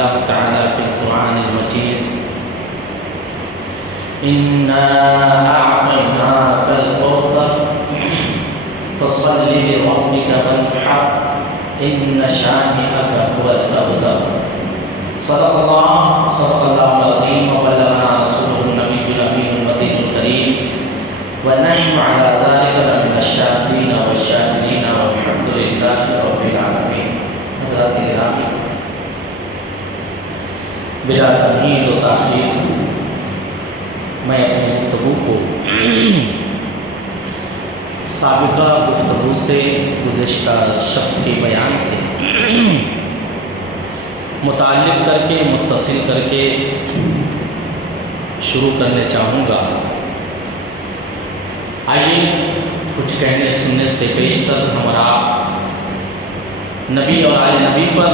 اللہ تعالی فی القرآن المجید انا اعطیناک الکوثر فصل لربک وانحر ان شانئک هو الابتر صدق اللہ العظیم وبلغنا رسوله النبی الامین المتین الکریم ونحن على ذلك لمن الشاهدین والشاکرین والحمد للہ رب العالمین۔ حضرات گرامی، بلا تمہید و تاخیر میں اپنی گفتگو کو سابقہ گفتگو سے گزشتہ شب کے بیان سے متعلق کر کے متصل کر کے شروع کرنے چاہوں گا۔ آئیے کچھ کہنے سننے سے بیشتر ہمارا نبی اور آل نبی پر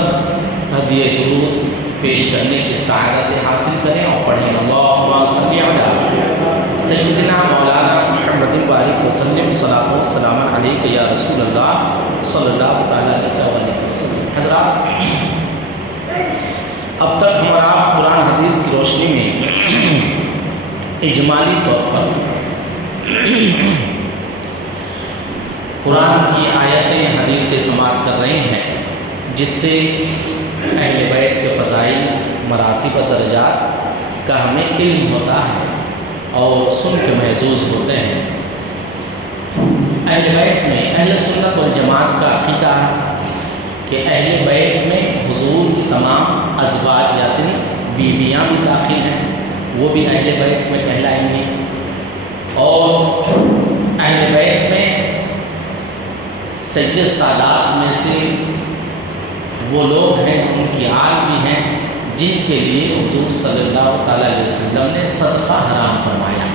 ہدیہ درود پیش کرنے کی سعادت حاصل کریں اور پڑھیں اللہم صلی علی سیدنا مولانا محمد وآلہ وسلم صلاۃ و سلام علیک یا رسول اللہ صلی اللہ تعالیٰ علیہ وسلم۔ حضرات، اب تک ہمارا قرآن حدیث کی روشنی میں اجمالی طور پر قرآن کی آیتیں حدیثیں سماعت کر رہے ہیں، جس سے اہل بیت کے فضائل، مراتب و درجات کا ہمیں علم ہوتا ہے اور سن کے محظوظ ہوتے ہیں۔ اہل بیت میں اہل سنت والجماعت کا عقیدہ ہے کہ اہل بیت میں حضور کی تمام ازواج یعنی بیویاں بھی داخل ہیں، وہ بھی اہل بیت میں کہلائیں گے، اور اہل بیت میں سید سادات میں سے وہ لوگ ہیں، ان کی آل بھی ہیں جن کے لیے حضور صلی اللہ تعالیٰ علیہ وسلم نے صدقہ حرام فرمایا،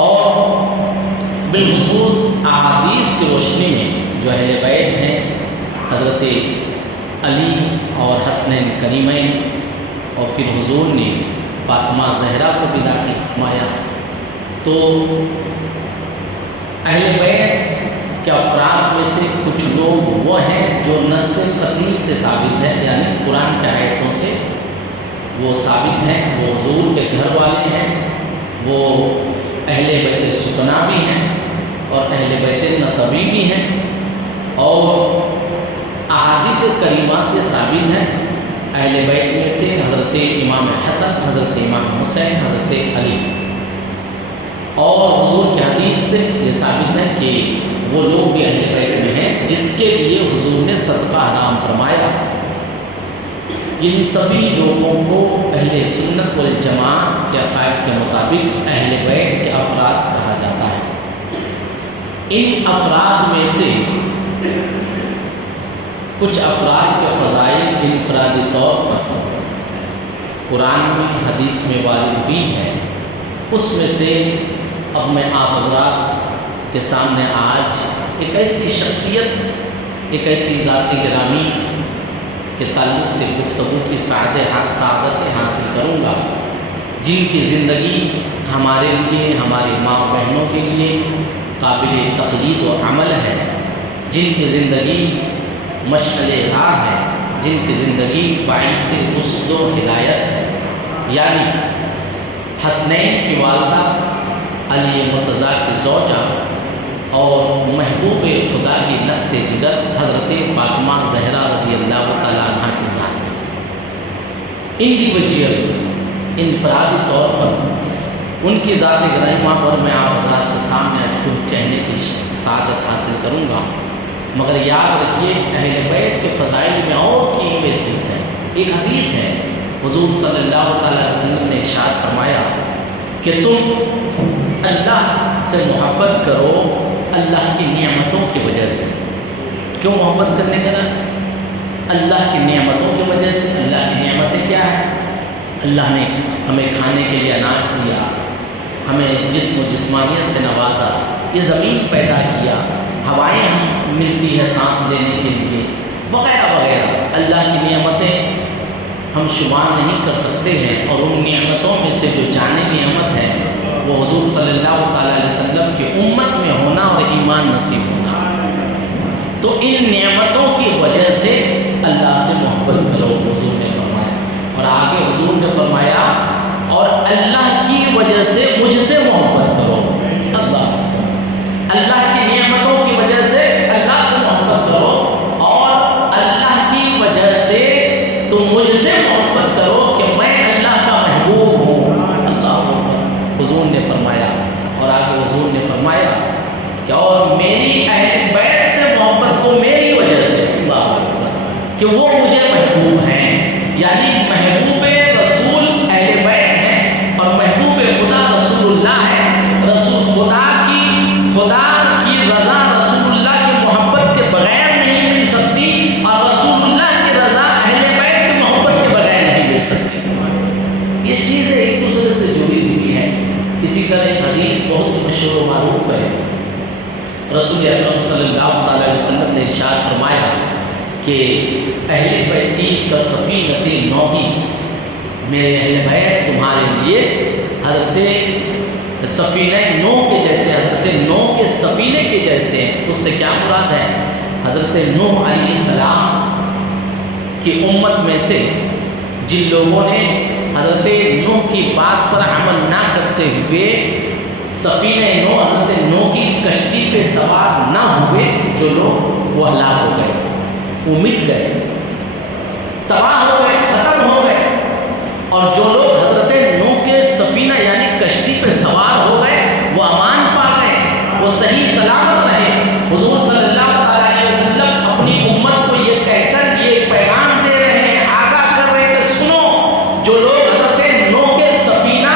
اور بالخصوص احادیث کی روشنی میں جو اہل بیت ہیں حضرت علی اور حسنین کریمین، اور پھر حضور نے فاطمہ زہرا کو بھی داخل فرمایا۔ تو اہل بیت کے افراد میں سے کچھ لوگ وہ ہیں جو نص قطعی سے ثابت ہے، یعنی قرآن کی آیتوں سے وہ ثابت ہیں، وہ حضور کے گھر والے ہیں، وہ اہل بیت سکنا بھی ہیں اور اہل بیت نسبی بھی ہیں، اور احادیث کریمہ سے ثابت ہیں۔ اہل بیت میں سے حضرت امام حسن، حضرت امام حسین، حضرت علی، اور حضور کی حدیث سے یہ ثابت ہے کہ وہ لوگ بھی اہل بیت میں ہیں جس کے لیے حضور نے صدقہ حرام فرمایا۔ ان سبھی لوگوں کو اہل سنت والجماعت کے عقائد کے مطابق اہل بیت کے افراد کہا جاتا ہے۔ ان افراد میں سے کچھ افراد کے فضائل انفرادی طور پر قرآن میں حدیث میں وارد ہوئی ہے، اس میں سے اب میں آپ حضرات کے سامنے آج ایک ایسی شخصیت، ایک ایسی ذات گرامی کے تعلق سے گفتگو کی سعادت حاصل کروں گا، جن کی زندگی ہمارے لیے، ہمارے ماں بہنوں کے لیے قابل تقلید و عمل ہے، جن کی زندگی مشعل راہ ہے، جن کی زندگی باعث رشد و ہدایت ہے، یعنی حسنین کی والدہ، علی مرتضیٰ کی زوجہ اور محبوب خدا کی لخت جگر حضرت فاطمہ زہرا رضی اللہ تعالیٰ عنہ کی ذات ہے۔ انڈیویجول انفرادی طور پر ان کی ذات گرامیہ پر میں آپ حضرات کے سامنے آج کچھ کہنے کی سعادت حاصل کروں گا، مگر یاد رکھیے اہل بیت کے فضائل میں اور قیمتی حدیث ہے۔ ایک حدیث ہے، حضور صلی اللہ تعالیٰ علیہ وسلم نے ارشاد فرمایا کہ تم اللہ سے محبت کرو اللہ کی نعمتوں کی وجہ سے۔ کیوں محبت کرنے کا نا؟ اللہ کی نعمتوں کی وجہ سے۔ اللہ کی نعمتیں کیا ہیں؟ اللہ نے ہمیں کھانے کے لیے اناج دیا، ہمیں جسم و جسمانیت سے نوازا، یہ زمین پیدا کیا، ہوائیں ہم ملتی ہے سانس لینے کے لیے، وغیرہ وغیرہ۔ اللہ کی نعمتیں ہم شمار نہیں کر سکتے ہیں، اور ان نعمتوں میں سے جو جانی نعمت ہے وہ حضور صلی اللہ تعالیٰ علیہ وسلم کی امت میں ہونا اور ایمان نصیب ہونا۔ تو ان نعمتوں کی وجہ سے اللہ سے محبت کریں۔ تم مجھ سے محبت کرو کہ میں اللہ کا محبوب ہوں۔ اللہ اکبر۔ حضور نے فرمایا، اور آگے حضور نے فرمایا کہ اور میری اہل بیت سے محبت کو میری وجہ سے، اللہ اکبر، کہ وہ مجھے محبوب ہیں، یعنی محبوب رسول اہل بیت ہیں اور محبوب خدا رسول اللہ ہے۔ رسول خدا کی رضا رسول اللہ کی محبت کے بغیر نہیں مل سکتی، اور رسول اللہ کی رضا اہل بیت کی محبت کے بغیر نہیں مل سکتی۔ یہ چیزیں ایک دوسرے سے جڑی ہوئی ہیں۔ اسی طرح ایک حدیث بہت مشہور و معروف ہے، رسول اکرم صلی اللہ علیہ وسلم نے ارشاد فرمایا کہ اہل بیتی کا سفینۃ نوحی، میرے اہل بیت تمہارے لیے حضرت سفینہ نوح کے جیسے، حضرت نوح کے سفینے کے جیسے ہیں۔ اس سے کیا مراد ہے؟ حضرت نوح علیہ السلام کی امت میں سے جن لوگوں نے حضرت نوح کی بات پر عمل نہ کرتے ہوئے سفینہ نوح، حضرت نوح کی کشتی پہ سوار نہ ہوئے، جو لوگ وہ ہلاک ہو گئے، وہ مٹ گئے، تباہ ہو گئے، ختم ہو گئے۔ اور جو لوگ حضرت نوح کے سفینہ یعنی کشتی پہ سوار ہو گئے، وہ امان پا گئے، وہ صحیح سلامت رہے۔ حضور صلی اللہ علیہ وسلم اپنی امت کو یہ کہہ کر یہ پیغام دے رہے ہیں، آگاہ کر رہے ہیں کہ سنو، جو لوگ حضرت نوح کے سفینہ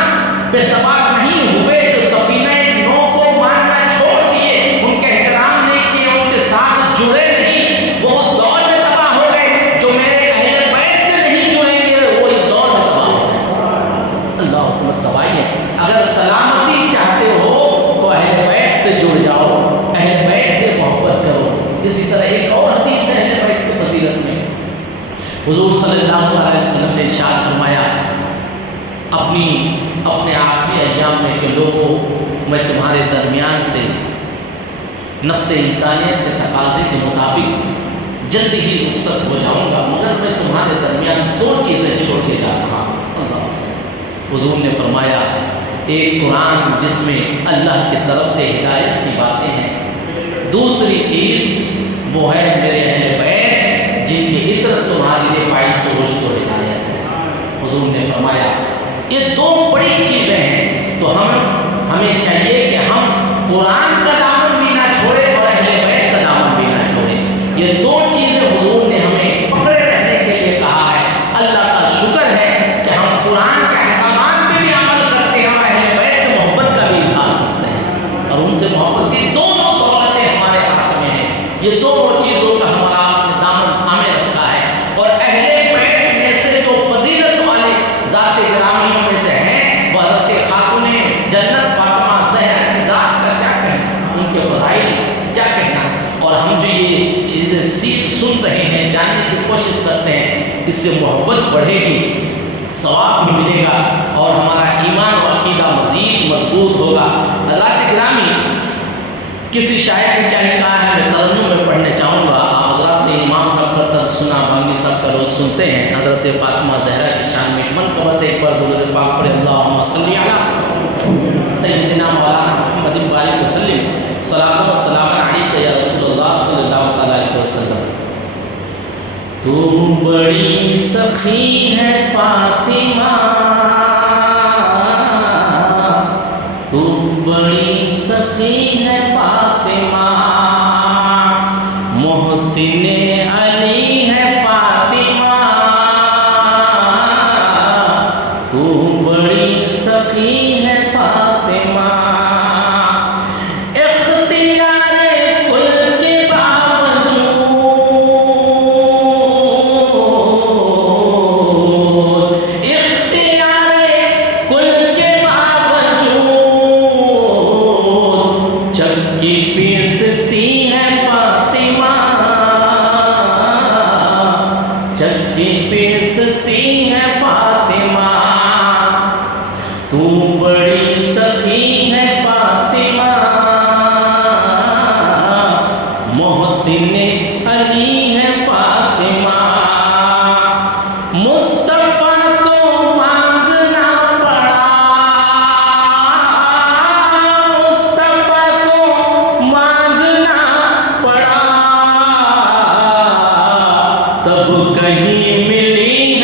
پہ سوار نہیں ہوئے، جو سفینہ نوح کو ماننا چھوڑ دیے، ان کے احترام نہیں کیے، ان کے ساتھ جڑے نہیں، وہ اس دور میں تباہ ہو گئے۔ جو میرے اہل بیت سے نہیں جڑیں گے، وہ اس دور میں تباہ ہو جائیں گے۔ اللہ عصمت تباہی ہے۔ اگر سلامتی چاہتے ہو تو اہل بیت سے جڑ جاؤ، اہل بیت سے محبت کرو۔ اسی طرح ایک اور حدیث ہے اہل بیت کی فضیلت میں، حضور صلی اللہ علیہ وسلم نے ارشاد فرمایا اپنے آخری ایام میں کہ لوگوں، میں تمہارے درمیان سے نفس انسانیت کے تقاضے کے مطابق جلد ہی رخصت ہو جاؤں گا، مگر میں تمہارے درمیان دو چیزیں چھوڑ کے جا رہا ہوں۔ اللہ سے حضور نے فرمایا، ایک قرآن جس میں اللہ کی طرف سے ہدایت کی باتیں ہیں، دوسری چیز وہ ہے میرے اہل بیت جن کی عطر تمہارے لیے باعث رشد و ہدایت ہے۔ حضور نے فرمایا یہ دو بڑی چیزیں ہیں، تو ہمیں چاہیے کہ ہم قرآن کا دامن بھی نہ چھوڑیں اور اہل بیت کا دامن بھی نہ چھوڑیں۔ یہ دو چیزیں حضور نے ہمیں پکڑے رہنے کے لیے کہا ہے۔ اللہ کا شکر ہے کہ ہم قرآن کے احکامات پہ بھی عمل کرتے ہیں اور اہل بیت سے محبت کا بھی اظہار کرتے ہیں، اور ان سے محبت کی دونوں دولتیں ہمارے ہاتھ میں ہیں۔ یہ دونوں چیزوں کا ہمارا آپ نے دامن تھامے رکھا ہے، اور اہل بیت میں سے جو فضیلت والے ذات گرامیوں میں سے ہیں، وہ حضرت خاتون جنت فاطمہ زہرا کی ذات کا کیا کہنا، ان کے فضائل کیا کہنا۔ اور ہم جو یہ چیزیں سن رہے ہیں، جاننے کی کوشش کرتے ہیں، اس سے محبت بڑھے گی، ثواب بھی ملے گا، اور ہمارا ایمان و عقیدہ مزید مضبوط ہوگا۔ حضرات گرامی، کسی شاعر نے کیا ہی کہا ہے، میں ترنم میں پڑھنے چاہوں گا۔ آپ حضرات نے امام صاحب کا طرز سنا، بانگی صاحب کا روز سنتے ہیں۔ حضرت فاطمہ زہرا کی شان میں منقبت ایک بار درود پاک پڑھے، اللہم صلی علی سیدنا مولانا محمد بارک وسلم، صلاۃ و سلام علیک یا رسول اللہ صلی اللہ علیہ وسلم۔ تو بڑی سخی ہے فاطمہ، تو بڑی سخی ہے فاطمہ، محسن علی ہے فاطمہ، تو بڑی سخی ہے فاطمہ، اختیار کل کے باوجود، اختیار کل کے باوجود چکی پیستی ہے فاطمہ، چکی پیستی ہے فاطمہ، تو بڑی سخی ہے فاطمہ، محسن علی ہے فاطمہ، مصطفیٰ کو مانگنا پڑا، مصطفیٰ کو مانگنا پڑا، تب کہیں ملی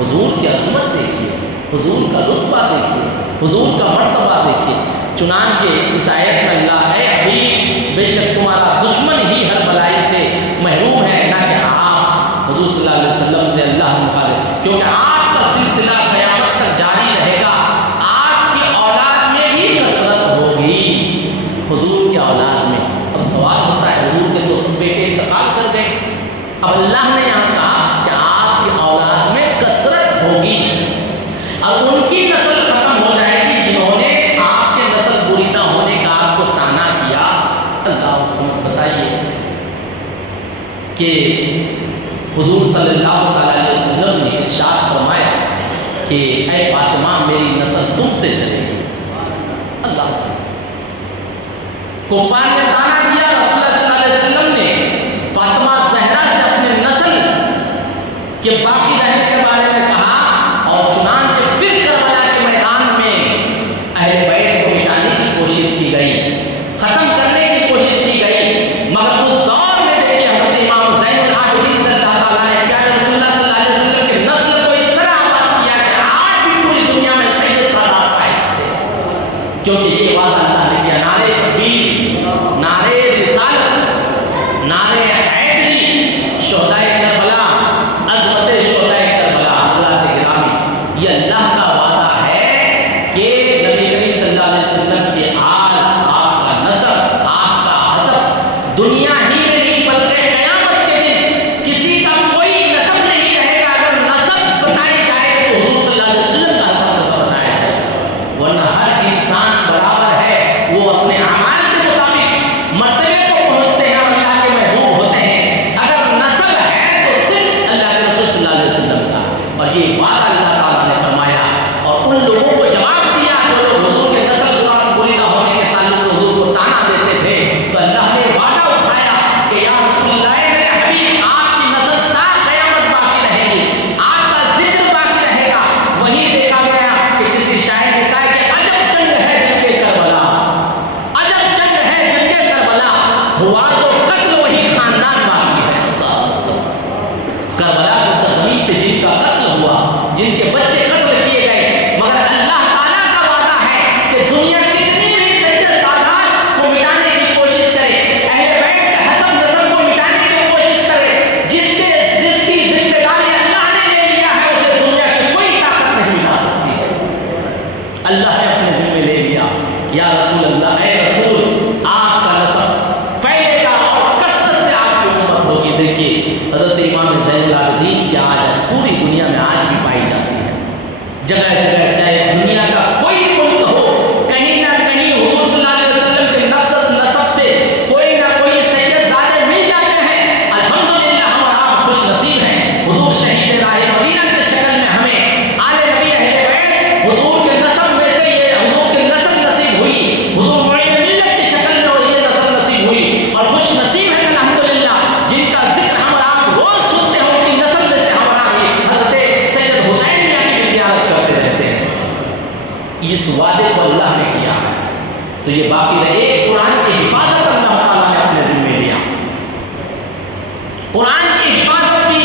حضور کی عظمت دیکھیے، حضور کا رتبہ دیکھیے، حضور کا مرتبہ دیکھیے۔ چنانچہ اس آیت میں اللہ، اے حبیب بے شک تمہارا دشمن ہی ہر بلائی سے محروم ہے، نہ کہ آپ۔ حضور صلی اللہ علیہ وسلم سے اللہ مخاطب، کیونکہ آپ کا سلسلہ قیامت تک جاری رہے گا، آپ کی اولاد میں بھی کثرت ہوگی، حضور کی اولاد میں۔ اب سوال ہوتا ہے، حضور کے تو سب بیٹے انتقال کر گئے، اب اللہ نے یہاں کہا کہ آپ کی اولاد میں کثرت ہوگی، اب ان کی نسل ختم ہو جائے گی جنہوں نے آپ کے نسل بری نہ ہونے کا آپ کو تانا کیا۔ اللہ سمجھ بتائیے کہ حضور صلی اللہ تعالیٰ علیہ وسلم نے ارشاد فرمایا کہ اے فاطمہ میری نسل تم سے چلے گی۔ اللہ سے کفار نے تانا کیا، رسول اللہ صلی اللہ علیہ وسلم نے فاطمہ زہرا سے اپنے نسل کے باقی رہنے کے بارے میں کہا، اور چنانچہ پھر کربلا کے میدان میں اہل بیت کو مٹانے کی کوشش کی گئی، ختم کرنے کی کوشش کی گئی، مگر اس دور میں دیکھیے حضرت امام زین العابدین صلی اللہ تعالیٰ نے پیارے رسول اللہ صلی اللہ علیہ وسلم کے نسل کو اس طرح آباد کیا کہ آج بھی پوری دنیا میں سید سادات پائے جاتے ہیں، کیونکہ یہ وعدہ اللہ نے کیا، نعرے تکبیر، نعرے رسالت، نعرے حیدری، شہدائے کربلا، عظمت شہدائے کربلا۔ حضرات گرامی، یہ اللہ کا وعدہ ہے کہ نبی کریم صلی اللہ علیہ وسلم کے آل، آپ کا نسب، آپ کا حسب دنیا ہی میں نہیں بلکہ قیامت کے دن کسی کا کوئی نسب نہیں رہے گا۔ اگر نسب بتائی جائے تو حضور صلی اللہ علیہ وسلم کا نسب بتایا جائے گا، ورنہ ہر انسان برابر ہے، وہ اپنے اعمال کے مطابق مرتبے کو پہنچتے ہیں اور اللہ کے محبوب ہوتے ہیں۔ اگر نسب ہے تو صرف اللہ کے رسول صلی اللہ علیہ وسلم کا، اور یہ وعدہ اللہ تعالیٰ نے فرمایا، اور ان لوگوں کو جواب دیا جو لوگ حضور کے نسل بری نہ ہونے کے تعلق سے حضور کو تانا دیتے تھے، تو اللہ نے وعدہ اٹھایا کہ یا رسول اللہ میرے حبیب، آپ کی نسل تا قیامت باقی رہے گی، آپ کا ذکر باقی رہے گا۔ وہی دیکھا گیا کہ کسی شاعر نے کہا کہ عجب جنگ ہے جنگ کربلا، عجب جنگ ہے جنگ کربلا، ہوا جو قتل وہی خاندان باقی ہے۔ اللہ سبحانہ، کربلا کی سرزمین پہ جن کا قتل ہوا، جن کے بچے قتل کیے گئے، مگر اللہ تعالیٰ کا وعدہ ہے کہ دنیا کتنی بھی سید سادات کو مٹانے کی کوشش کرے، اہل بیت کے حسب نسب کو مٹانے کی کوشش کرے، جس کی ذمہ داری اللہ نے لے لیا ہے اسے دنیا کی کوئی طاقت نہیں مٹا سکتی ہے۔ اللہ نے اپنے ذمہ لے لیا، یا رسول اللہ، اے رسول، آپ کا نسب پھیلے گا اور کثرت سے آپ کی امت ہوگی۔ دیکھیے حضرت امام زین العابدین کی آج پوری دنیا میں آج بھی پائی جاتی ہے، جگہ جگہ، چاہے دنیا کا کوئی ملک ہو، کہیں نہ کہیں حضور صلی اللہ علیہ وسلم کے نسب سے کوئی نہ کوئی سید زادے مل جاتے ہیں۔ الحمدللہ ہم اور آپ خوش نصیب ہیں، حضور شہید راہ مدینہ کی شکل میں ہمیں آل نبی اہل بیت حضور کے نسب میں سے یہ حضور کے نسب نصیب ہوئی، حضور معین ملت کی شکل میں یہ نسب نصیب ہوئی، اور خوش نصیب ہے الحمدللہ جن کا ذکر ہم اور آپ روز سنتے ہیں، ان کی نسل میں سے ہم اور آپ حضرت سید حسین میاں کی زیارت کرتے رہتے ہیں۔ اس وعدے کو اللہ نے کیا ہے تو یہ باقی رہے۔ قرآن کی حفاظت اللہ تعالیٰ نے اپنے ذمہ لیا، قرآن کی حفاظت بھی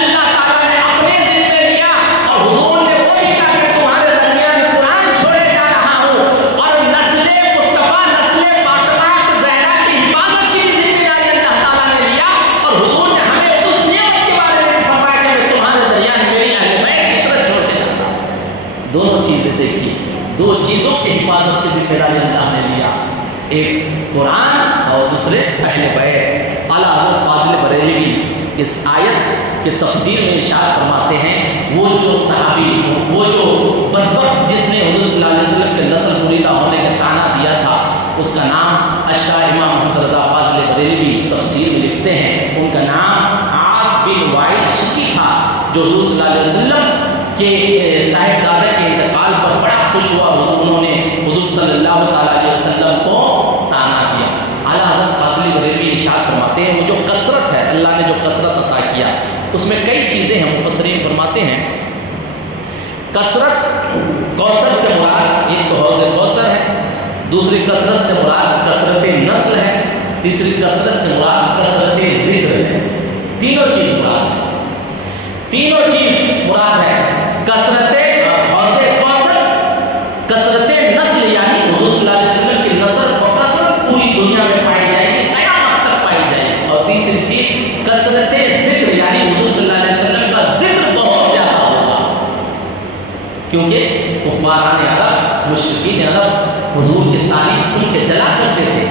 اللہ تعالیٰ نے اپنے ذمہ لیا، اور حضور نے وہ بھی کہا کہ تمہارے درمیان قرآن چھوڑے جا رہا ہوں، اور نسل مصطفیٰ، نسل فاطمہ زہرا کی حفاظت کی بھی ذمہ داری اللہ تعالیٰ نے لیا، اور حضور نے ہمیں اس نعمت کے بارے میں فرمایا کہ میں تمہارے درمیان میری اہل بیت کی طرف چھوڑ کے جاتا ہوں۔ دونوں چیزیں دیکھیے، دو چیزوں کی حفاظت کی ذمہ داری اللہ نے لیا، ایک قرآن اور دوسرے اہل بیت۔ اعلیٰ حضرت فاضل بریلوی اس آیت کے تفسیر میں ارشاد فرماتے ہیں، وہ جو صحابی، وہ جو بدبخت جس نے حضور صلی اللہ علیہ وسلم کے نسل بری نہ ہونے کا تانا دیا تھا، اس کا نام الشاہ امام محمد رضا فاضل بریلوی تفسیر میں لکھتے ہیں، ان کا نام عاص بن وائل شکی تھا، جو حضور صلی اللہ علیہ وسلم کے صاحبزادہ کے انتقال پر بڑا خوش ہوا، انہوں نے حضور صلی اللہ تعالیٰ علیہ وسلم کو تانا دیا۔ اعلیٰ حضرت فاضل بریلوی ارشاد فرماتے ہیں، وہ جو کثرت ہے، اللہ نے جو کثرت عطا کیا، اس میں کئی چیزیں ہیں۔ مفسرین فرماتے ہیں کثرت، کوثر سے مراد ایک تو حوض کوثر ہے، دوسری کثرت سے مراد کثرت نسل ہے، تیسری کثرت سے مراد کثرت ذکر ہے۔ تینوں چیز مراد ہے، تینوں چیز مراد ہے۔ کثرت حوض کوثر، کثرت نسل یعنی حضور صلی اللہ علیہ وسلم کی نسل بکثرت پوری دنیا میں پائی جائے گی، قیامت تک پائی جائے گی۔ اور تیسری چیز کثرت ذکر یعنی حضور صلی اللہ علیہ وسلم کا ذکر بہت زیادہ ہوگا، کیونکہ کفاران عرب، مشرکین عرب حضور کی تعریف سن کے جلا کرتے تھے،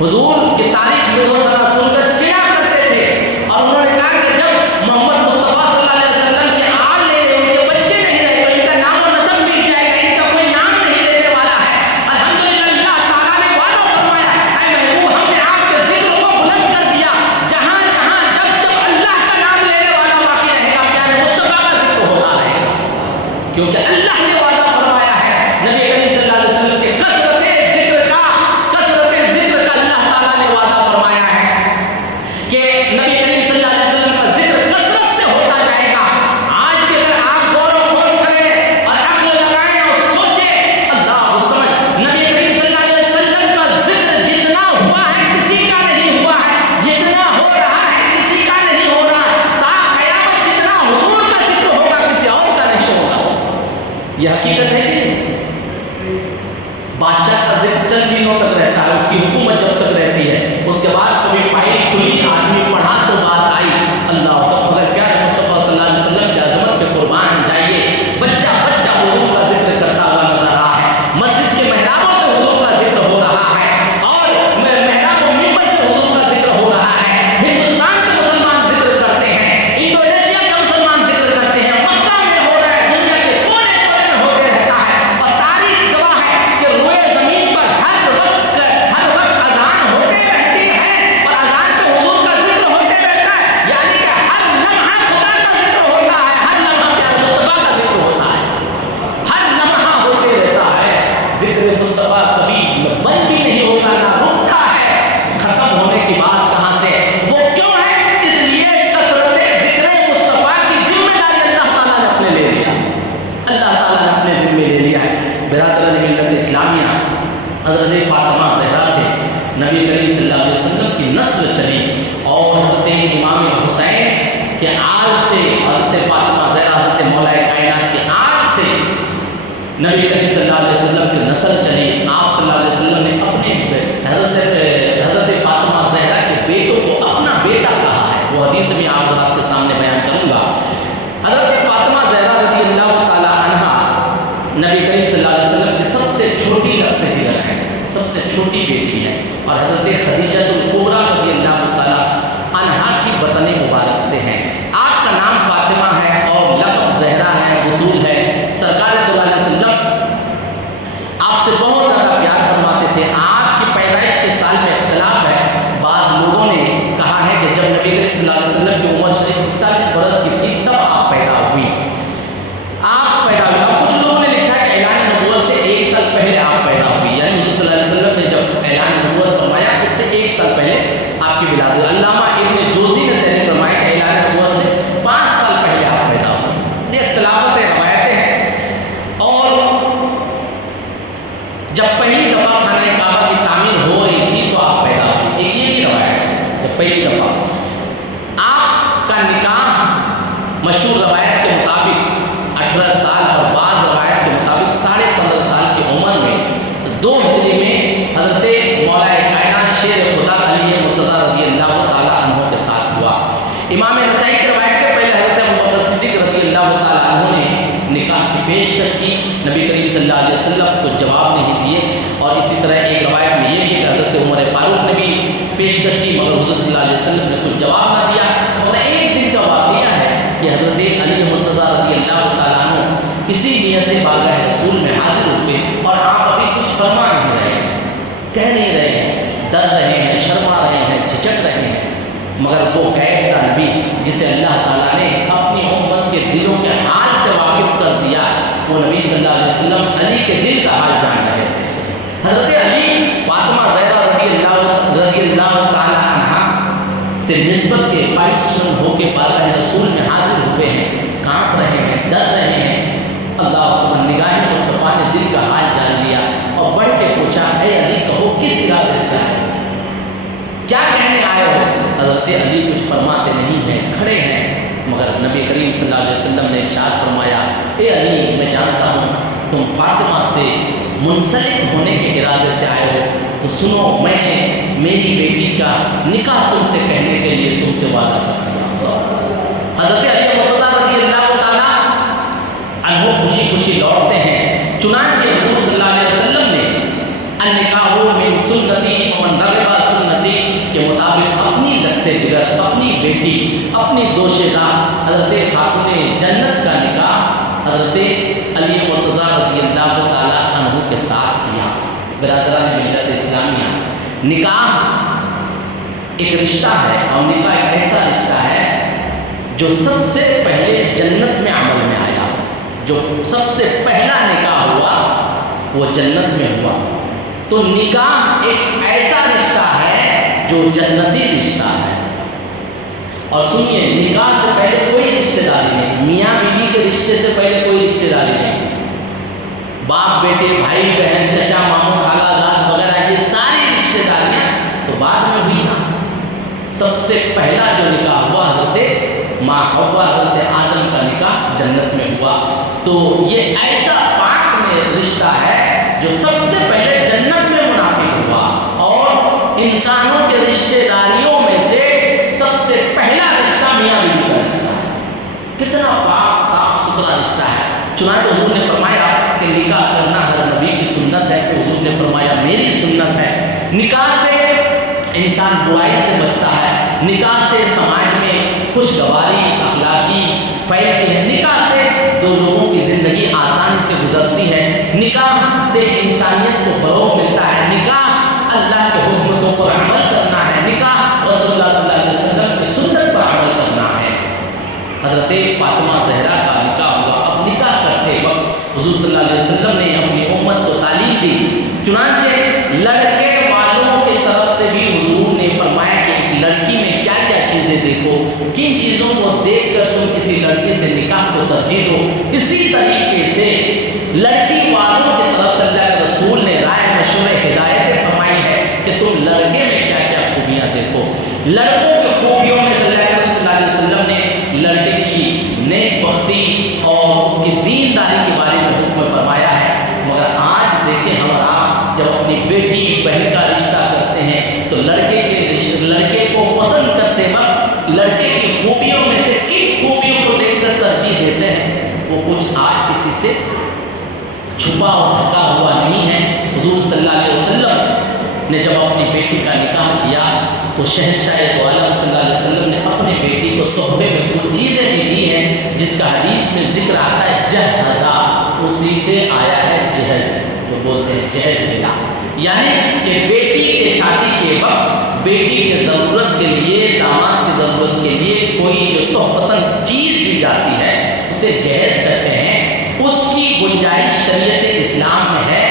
حضور کی تعریف میں وہ سارا سن کر چڑا کرتے تھے، اور انہوں نے کہا کہ جب محمد مصطفیٰ صلی اللہ علیہ وسلم کے آل لے رہے، ان کے بچے نہیں رہے، تو ان کا نام و نسب مٹ جائے گا، ان کا کوئی نام نہیں لینے والا ہے۔ الحمدللہ اللہ تعالیٰ نے وعدہ فرمایا، اے محبوب ہم نے آپ کے ذکر کو بلند کر دیا، جہاں جہاں جب جب اللہ کا نام لینے والا باقی رہے گا، پیارے مصطفیٰ کا ذکر ہوتا رہے گا، کیونکہ اللہ نے وعدہ فرمایا ہے نبی کریم صلی اللہ علیہ وسلم کے کثرت ذکر کا اللہ تعالیٰ نے وعدہ فرمایا ہے کہ نبی کریم صلی اللہ علیہ وسلم کا ذکر کثرت سے ہوتا جائے گا۔ آج بھی اگر آپ غور و خوض کریں اور عقل لگائیں اور سوچیں، اللہ سمجھ نبی کریم صلی اللہ علیہ وسلم کا ذکر جتنا ہوا ہے کسی کا نہیں ہوا ہے، جتنا ہو رہا ہے کسی کا نہیں ہو رہا، تا قیامت جتنا حضور کا ذکر ہوگا کسی اور کا نہیں ہوگا۔ یہ حقیقت ہے کہ بادشاہ کا ذکر چند دنوں تک رہتا ہے، اس کی حکومت جب تک رہتی ہے، اس کے بعد کبھی فائل کھلی، آدمی پڑھا تو بات آئی، اللہ سب مگر پیارے مصطفیٰ صلی اللہ علیہ وسلم کی عظمت پہ قربان جائیے، بچہ بچہ حضور کا ذکر کرتا ہوا نظر آ رہا ہے، مسجد کے محرابوں سے حضور کا ذکر ہو رہا ہے، اور محراب و منبر سے حضور کا ذکر ہو رہا ہے۔ ہندوستان کے مسلمان ذکر کرتے ہیں، انڈونیشیا کے مسلمان ذکر کرتے ہیں، مکہ میں ہو رہا ہے، دنیا کے کونے کونے میں ہوتے رہتا ہے، اور تاریخ گواہ ہے کہ روئے زمین پر ہر وقت اذان ہوتے رہتی ہے، اور اذان پہ حضور کا ذکر ہوتے رہتا ہے، یعنی کہ ہر لمحہ خدا کا ذکر ہوتا ہے، ہر لمحہ پیارے مصطفیٰ کا ذکر ہوتا ہے، ہر لمحہ ہوتے رہتا ہے۔ ذکر مصطفیٰ کبھی بند بھی نہیں ہوتا، نہ رکتا ہے، ختم ہونے کی بات کہاں سے؟ وہ کیوں ہے؟ اس لیے کثرت ذکر مصطفیٰ کی ذمہ داری اللہ تعالیٰ نے اپنے لے لیا، اللہ تعالیٰ نے اپنے ذمہ لے لیا ہے۔ برادران ملت اسلامیہ، حضرت فاطمہ زہرا سے نبی کریم صلی اللہ علیہ وسلم کی نسل چلی، اور حضرت امام حسین کے آل سے، حضرت فاطمہ زہرا حضرت مولا کائنات کے آل سے نبی کریم صلی اللہ علیہ وسلم کی نسل چلی۔ آپ صلی اللہ علیہ وسلم نے اپنے حضرت فاطمہ زہرا کے بیٹوں کو اپنا بیٹا کہا ہے، وہ حدیث بھی آپ حضرات کے سامنے بیان کروں گا۔ حضرت فاطمہ زہرا رضی اللہ تعالی عنہا نبی کریم صلی اللہ علیہ وسلم کی سب سے چھوٹی رخت جگر ہے، سب سے چھوٹی بیٹی ہے، اور حضرت خدیجہ الکبریٰ رضی اللہ تعالی عنہا کی بطن مبارک سے ہیں۔ آپ کا نام فاطمہ ہے اور لقب زہرا ہے، بطول ہے۔ سرکار دو علیہ وسلم آپ سے بہت زیادہ پیار فرماتے تھے۔ آپ کی پیدائش کے سال میں اختلاف ہے، بعض لوگوں نے کہا ہے کہ جب نبی کریم صلی اللہ علیہ وسلم کی عمر شریف 41 برس کی تھی تب آپ پیدا ہوئی، اور کچھ لوگوں نے لکھا ہے کہ اعلان نبوت سے 1 سال پہلے آپ پیدا ہوئی، یعنی حضور صلی اللہ علیہ وسلم نے جب اعلان نبوت فرمایا اس سے 1 سال پہلے آپ کی ولادت ہوئی۔ علامہ ابن جوزی نے تحریر فرمایا کہ اعلان نبوت سے 5 سال پہلے آپ پیدا ہوئی۔ یہ اختلافات روایتیں ہیں، اور جب پہلی دفعہ خانہ کعبہ کی تعمیر ہو رہی تھی تو آپ پیدا ہوئی، ایک یہ بھی روایت ہے، جب پہلی دفعہ آپ کا نکاح مشہور روایت کے مطابق 18 سال اور بعض روایت کے مطابق 15.5 سال کی عمر میں 2 ہجری میں حضرت مولا کائنات شیر خدا علی مرتضیٰ رضی اللہ تعالیٰ عنہ کے ساتھ ہوا۔ امام نسائی کی روایت کے پہلے حضرت ابوبکر صدیق رضی اللہ تعالیٰ عنہ نے نکاح کی پیشکش کی، نبی کریم صلی اللہ علیہ وسلم کو جواب نہیں دیے، اور اسی طرح ایک روایت میں یہ بھی ہے کہ حضرت عمر فاروق نے بھی پیشکش کی مگر حضور صلی اللہ علیہ وسلم نے کوئی جواب نہ دیا۔ مگر ایک دن کا واقعہ ہے کہ حضرت علی مرتضیٰ رضی اللہ تعالیٰ عنہ اسی نیت سے بارگاہ رسول میں حاضر ہوئے، اور آپ ابھی کچھ فرما نہیں رہے ہیں، کہہ نہیں رہے ہیں، ڈر رہے ہیں، شرما رہے ہیں، جھجک رہے ہیں، مگر وہ غیب کا نبی جسے اللہ تعالیٰ نے اپنی امت کے دلوں کے حال سے واقف کر دیا، وہ نبی صلی اللہ علیہ وسلم علی کے دل کا حال جان رہے تھے۔ حضرت علی فاطمہ زہرا رضی اللہ تعالیٰ عنہا سے نسبت کے خواہش فاطمہ سے منسلک ہونے کے ارادے سے آئے ہو تو سنو، میں نے میری بیٹی کا نکاح تم سے کہنے کے لیے تم سے وعدہ کر دیا۔ حضرت علی مرتضیٰ رضی اللہ تعالیٰ عنہ خوشی خوشی لوٹتے ہیں۔ چنانچہ حضور صلی اللہ علیہ وسلم نے النکاح من سنتی ومن رغب سنتی کے مطابق اپنی رگتے جگر، اپنی بیٹی، اپنی دوشیزہ حضرت خاتون جنت کا نکاح حضرت علی مرتضیٰ رضی اللہ تعالیٰ عنہ کے ساتھ کیا۔ برادران ملت اسلامیہ، نکاح ایک رشتہ ہے، اور نکاح ایک ایسا رشتہ ہے جو سب سے پہلے جنت میں عمل میں آیا۔ جو سب سے پہلا نکاح ہوا وہ جنت میں ہوا۔ تو نکاح ایک ایسا رشتہ ہے جو جنتی رشتہ ہے۔ اور سنیے، نکاح سے پہلے کوئی رشتہ داری نہیں تھی، میاں بیوی کے رشتے سے پہلے کوئی رشتہ داری نہیں تھی۔ باپ بیٹے، بھائی بہن، چچا ماموں، خالہ زاد وغیرہ، یہ ساری رشتہ داریاں تو بعد میں ہوئی نا۔ سب سے پہلا جو نکاح ہوا حضرت ماں حوا، حضرت آدم کا نکاح جنت میں ہوا۔ تو یہ ایسا پاک میں رشتہ ہے جو سب سے پہلے جنت میں منعقد ہوا، اور انسانوں کے رشتہ داریوں میں سے سب سے پہلا رشتہ میاں بیوی کا رشتہ ہے۔ کتنا پاک صاف ستھرا رشتہ ہے۔ چنانچہ حضور نے فرمایا کہ نکاح کرنا ہر نبی کی سنت ہے، کہ حضور نے فرمایا میری سنت ہے۔ نکاح سے انسان برائی سے بچتا ہے، نکاح سے سماج میں خوشگواری اخلاقی پھیلتی ہے، نکاح سے دو لوگوں کی زندگی آسانی سے گزرتی ہے، نکاح سے انسانیت کو فروغ ملتا ہے، نکاح اللہ کے حکم کو پر عمل کرنا ہے، نکاح رسول اللہ صلی اللہ علیہ وسلم کی سنت پر عمل کرنا ہے۔ حضرت فاطمہ زہرا کا نکاح ہوا۔ اب نکاح کرتے وقت حضور صلی اللہ علیہ وسلم نے اپنی امت کو تعلیم دی۔ چنانچہ لڑکے والوں کی طرف سے بھی حضور نے فرمایا کہ ایک لڑکی میں کیا کیا چیزیں دیکھو، کن چیزوں کو دیکھ کر تم کسی لڑکی سے نکاح کو ترجیح دو۔ اسی طریقے سے لڑکی والوں کی طرف سے اللہ کے رسول نے رائے مشورے ہدایتیں فرمائی ہے کہ تم لڑکے میں کیا کیا خوبیاں دیکھو۔ لڑکوں کی خوبیوں میں صلی اللہ علیہ وسلم نے لڑکے کی نیک بختی اور اس کی دینداری کے بارے میں حکم فرمایا ہے۔ مگر آج دیکھیں ہم اور آپ جب اپنی بیٹی بہن کا رشتہ کرتے ہیں تو لڑکے کو پسند کرتے وقت لڑکے کی خوبیوں میں سے کن خوبیوں کو دیکھ کر ترجیح دیتے ہیں؟ وہ کچھ آج کسی سے چھپا اور ڈھکا ہوا نہیں ہے۔ حضور صلی اللہ علیہ وسلم نے جب اپنی بیٹی کا نکاح کیا تو شہنشاہ دو عالم صلی اللہ علیہ وسلم نے اپنے بیٹی کو تحفے میں کچھ چیزیں بھی دی ہیں، جس کا حدیث میں ذکر آتا ہے جہزا، اسی سے آیا ہے جہز، جو بولتے ہیں جہز ملا، یعنی کہ بیٹی کے شادی کے وقت بیٹی کی ضرورت کے لیے، داماد کی ضرورت کے لیے کوئی جو تحفتاً چیز دی جاتی ہے اسے جہز کہتے ہیں۔ اس کی گنجائش شریعت اسلام میں ہے۔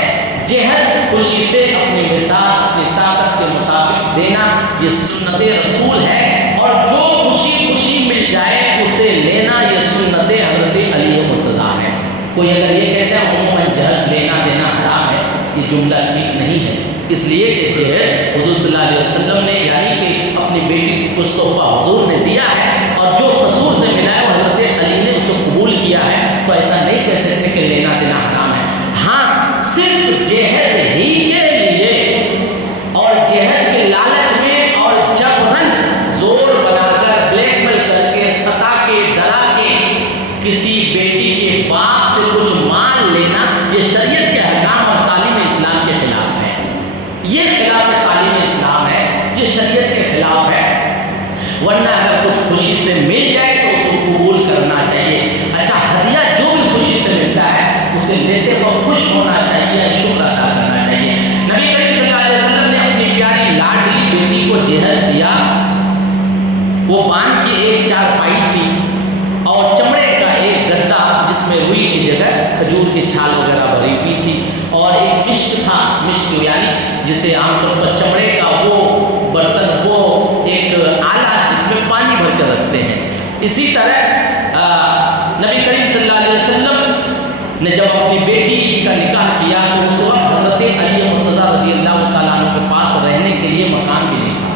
جہز خوشی سے اپنی بساط، اپنی طاقت کے مطابق دینا، یہ سنت رسول ہے، اور جو خوشی خوشی مل جائے اسے لینا، یہ سنت حضرت علی مرتضیٰ ہے۔ کوئی اگر یہ کہتا ہے عموماً جہز لینا دینا حرام ہے، یہ جملہ ٹھیک نہیں ہے، اس لیے کہ جہز حضور صلی اللہ علیہ وسلم نے یعنی کہ اپنی بیٹی کو کچھ تحفہ حضور نے دیا ہے، اور جو سسور سے ملا ہے وہ حضرت علی نے اسے قبول کیا ہے، تو ایسا نہیں کہہ سکتے کہ لینا دینا حرام ہے۔ ہاں، صرف جہز ہی کے لیے اور جہز کے لالچ میں اور جبراً زور بنا کر، بلیک میل کر کے، ستا کے، ڈرا کے کسی بیٹی کے باپ سے کچھ مال لینا، یہ شریعت کے احکام اور تعلیم اسلام کے خلاف ہے۔ یہ خلاف تعلیم اسلام ہے، یہ شریعت کے خلاف ہے۔ ورنہ اگر کچھ خوشی سے مل جائے تو اس کو قبول کرنا چاہیے۔ اچھا، ہدیہ جو بھی خوشی سے ملتا ہے اسے لیتے وقت خوش ہونا چاہیے، شکر ادا کرنا چاہیے۔ نبی کریم صلی اللہ علیہ وسلم نے اپنی پیاری لاڈلی بیٹی کو جہیز دیا۔ وہ باندھ کی ایک چارپائی تھی اور چمڑے کا ایک گدا جس میں روئی کی جگہ کھجور کی چھال وغیرہ بھری ہوئی تھی، اور ایک مشک تھا، مشک یعنی جسے عام طور پر چمڑے کا وہ برتن، وہ ایک آلہ جس میں پانی بھر کر رکھتے ہیں۔ اسی طرح نبی کریم صلی اللہ علیہ وسلم نے جب اپنی بیٹی کا نکاح کیا تو اس وقت حضرت علی مرتضیٰ رضی اللہ تعالیٰ عنہ کے پاس رہنے کے لیے مکان بھی نہیں تھا،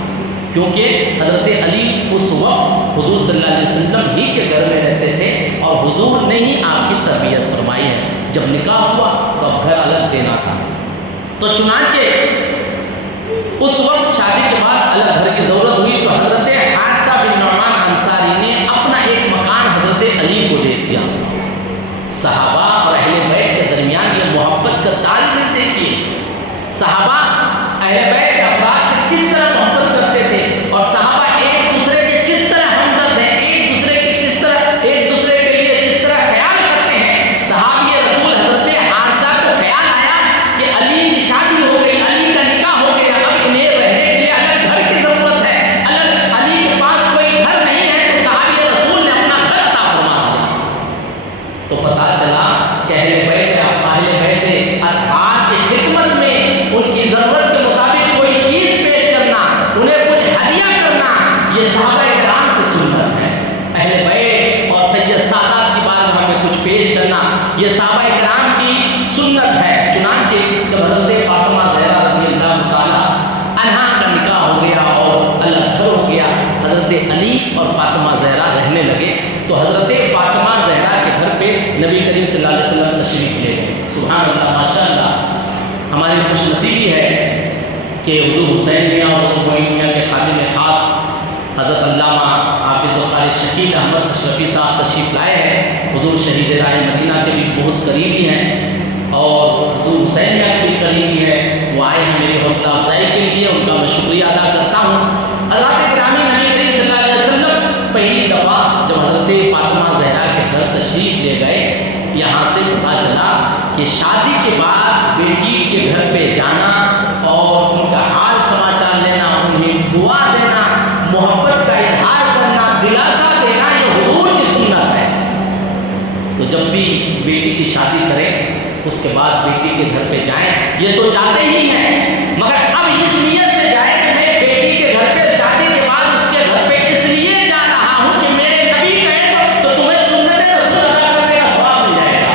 کیونکہ حضرت علی اس وقت حضور صلی اللہ علیہ وسلم ہی کے گھر میں رہتے تھے، اور حضور نے ہی آپ کی تربیت فرمائی ہے۔ جب نکاح ہوا تو اب گھر الگ دینا تھا، تو چنانچہ اس وقت شادی کے بعد الگ گھر کی ضرورت ہوئی تو حضرت حارثہ بن نعمان انصاری نے اپنا ایک مکان حضرت علی کو دے دیا۔ صحابہ اور اہل بیت کے درمیان یہ محبت کا تعلق دیکھیے، صحابہ اہل بیت کے افراد سے کس طرح محبت کرتے تھے، اور صحابہ ایک دوسرے کے کس طرح ہمدرد ہیں، ایک دوسرے کے کس طرح ایک دوسرے کے لیے کس طرح خیال کرتے ہیں۔ صحابی رسول حضرت حارثہ کو خیال آیا کہ علی کی شادی ہو گئی، علی کا نکاح ہو گیا، اب انہیں رہنے کے لیے الگ گھر کی ضرورت ہے، الگ علی کے پاس کوئی گھر نہیں ہے، تو صحابی رسول نے اپنا گھر عطا فرما دیا۔ تو پتہ چلا کہ اہل بیت اطہار کی خدمت میں ان کی ضرورت کے مطابق کوئی چیز پیش کرنا، انہیں کچھ ہدیہ کرنا، یہ صحابہ کرام کی سنت ہے۔ اہل بیت اور سید سادات کی بارگاہ میں کچھ پیش کرنا، یہ صحابہ کرام کی سنت ہے۔ چنانچہ جب حضرت فاطمہ زہرا رضی اللہ تعالی عنہا کا نکاح ہو گیا اور الگ گھر ہو گیا، حضرت علی اور فاطمہ زہرا رہنے لگے، تو حضرت فاطمہ زہرا کے گھر پہ نبی کریم صلی اللہ علیہ وسلم تشریف لے گئے۔ سبحان اللہ، ماشاء اللہ، ہماری خوش نصیبی ہے کہ حضور حسین میاں اور حضور معین میاں کے خادم خاص حضرت علامہ حافظ و قاری شکیل احمد اشرفی صاحب تشریف لائے ہیں۔ حضور شہید راہ مدینہ کے بھی بہت قریبی ہیں اور حضور حسین میاں کے بھی قریبی ہے، وہ آئے ہیں میری حوصلہ افزائی کے لیے، ان کا میں شکریہ ادا کرتا ہوں۔ حضرات گرامی، نبی کریم صلی اللہ علیہ وسلم پہلی دفعہ جب حضرت فاطمہ زہرا کے گھر تشریف لے گئے، یہاں سے پتہ چلا کہ شادی کے بعد بیٹی کے گھر پہ جانا اور ان کا حال سماچار لینا، انہیں دعا دینا، محبت کا اظہار کرنا، دلاسا دینا، یہ حضور کی سنت ہے۔ تو جب بھی بیٹی کی شادی کریں اس کے بعد بیٹی کے گھر پہ جائیں، یہ تو چاہتے ہی ہیں، مگر اب اس نیت سے جائیں کہ میں بیٹی کے گھر پہ شادی کے بعد اس کے گھر پہ اس لیے جا رہا ہوں کہ میرے نبی کہے تو تمہیں سنت رسول ادا کرنے کا ثواب مل جائے گا۔